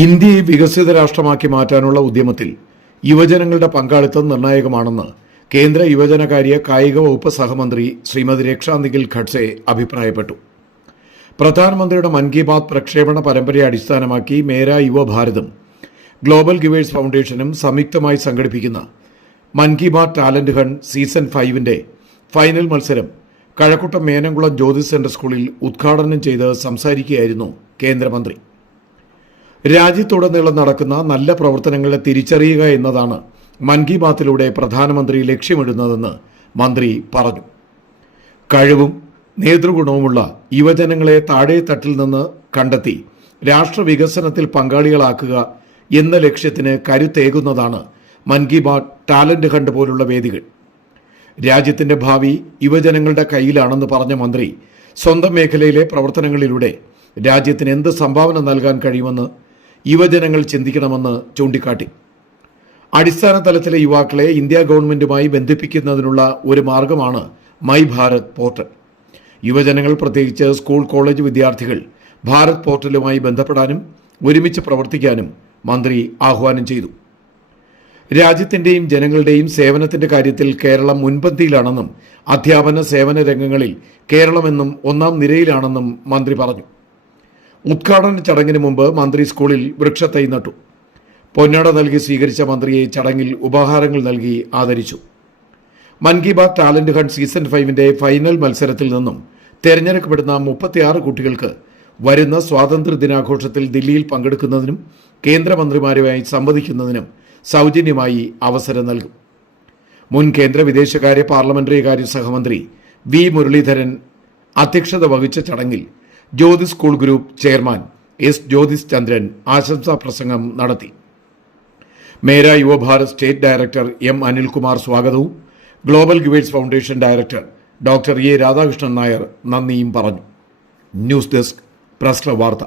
ഇന്ത്യയെ വികസിത രാഷ്ട്രമാക്കി മാറ്റാനുള്ള ഉദ്യമത്തിൽ യുവജനങ്ങളുടെ പങ്കാളിത്തം നിർണായകമാണെന്ന് കേന്ദ്ര യുവജനകാര്യ കായിക വകുപ്പ് സഹമന്ത്രി ശ്രീമതി രക്ഷാ നിഖിൽ ഖഡ്സെ അഭിപ്രായപ്പെട്ടു. പ്രധാനമന്ത്രിയുടെ മൻ കി ബാത് പ്രക്ഷേപണ പരമ്പരയെ അടിസ്ഥാനമാക്കി മേരാ യുവഭാരതും ഗ്ലോബൽ ഗിവേഴ്സ് ഫൗണ്ടേഷനും സംയുക്തമായി സംഘടിപ്പിക്കുന്ന Mann Ki Baat talent hunt season 5-ന്റെ ഫൈനൽ മത്സരം കഴക്കൂട്ടം മേനംകുളം ജ്യോതിസ് സെന്റർ സ്കൂളിൽ ഉദ്ഘാടനം ചെയ്ത് സംസാരിക്കുകയായിരുന്നു കേന്ദ്രമന്ത്രി. രാജ്യത്തുടനീളം നടക്കുന്ന നല്ല പ്രവർത്തനങ്ങളെ തിരിച്ചറിയുക എന്നതാണ് മൻ കി ബാത്തിലൂടെ പ്രധാനമന്ത്രി ലക്ഷ്യമിടുന്നതെന്ന് മന്ത്രി പറഞ്ഞു. കഴിവും നേതൃഗുണവുമുള്ള യുവജനങ്ങളെ താഴെത്തട്ടിൽ നിന്ന് കണ്ടെത്തി രാഷ്ട്രവികസനത്തിൽ പങ്കാളികളാക്കുക എന്ന ലക്ഷ്യത്തിന് കരുത്തേകുന്നതാണ് മൻ കി ബാത് ടാലന്റ് ഹണ്ട് പോലുള്ള വേദികൾ. രാജ്യത്തിന്റെ ഭാവി യുവജനങ്ങളുടെ കയ്യിലാണെന്ന് പറഞ്ഞ മന്ത്രി സ്വന്തം മേഖലയിലെ പ്രവർത്തനങ്ങളിലൂടെ രാജ്യത്തിന് എന്ത് സംഭാവന നൽകാൻ കഴിയുമെന്ന് യുവജനങ്ങൾ ചിന്തിക്കണമെന്ന് ചൂണ്ടിക്കാട്ടി. അടിസ്ഥാന തലത്തിലെ യുവാക്കളെ ഇന്ത്യ ഗവൺമെന്റുമായി ബന്ധിപ്പിക്കുന്നതിനുള്ള ഒരു മാർഗമാണ് മൈ ഭാരത് പോർട്ടൽ. യുവജനങ്ങൾ, പ്രത്യേകിച്ച് സ്കൂൾ കോളേജ് വിദ്യാർത്ഥികൾ ഭാരത് പോർട്ടലുമായി ബന്ധപ്പെടാനും ഒരുമിച്ച് പ്രവർത്തിക്കാനും മന്ത്രി ആഹ്വാനം ചെയ്തു. രാജ്യത്തിന്റെയും ജനങ്ങളുടെയും സേവനത്തിന്റെ കാര്യത്തിൽ കേരളം മുൻപന്തിയിലാണെന്നും അധ്യാപന സേവന രംഗങ്ങളിൽ കേരളമെന്നും ഒന്നാം നിരയിലാണെന്നും മന്ത്രി പറഞ്ഞു. ഉദ്ഘാടന ചടങ്ങിന് മുമ്പ് മന്ത്രി സ്കൂളിൽ വൃക്ഷത്തൈ നട്ടു. പൊന്നാട നൽകി സ്വീകരിച്ച മന്ത്രിയെ ചടങ്ങിൽ ഉപഹാരങ്ങൾ നൽകി ആദരിച്ചു. Mann Ki Baat talent hunt season 5-ന്റെ ഫൈനൽ മത്സരത്തിൽ നിന്നും തെരഞ്ഞെടുക്കപ്പെടുന്ന 36 കുട്ടികൾക്ക് വരുന്ന സ്വാതന്ത്ര്യ ദിനാഘോഷത്തിൽ ദില്ലിയിൽ പങ്കെടുക്കുന്നതിനും കേന്ദ്രമന്ത്രിമാരുമായി സംവദിക്കുന്നതിനും സൗജന്യമായി അവസരം നൽകും. മുൻ കേന്ദ്ര വിദേശകാര്യ പാർലമെന്ററി കാര്യ സഹമന്ത്രി വി മുരളീധരൻ അധ്യക്ഷത വഹിച്ച ചടങ്ങിൽ Jyothis school group chairman S Jyothis Chandran ആശംസാ പ്രസംഗം നടത്തി. Mera Yuva Bharat state director M Anilkumar സ്വാഗതവും global givers foundation director doctor A Radhakrishnan Nair നന്ദിയും പറഞ്ഞു. ന്യൂസ് ഡെസ്ക് പ്രസ് ക്ലബ് വാർത്ത.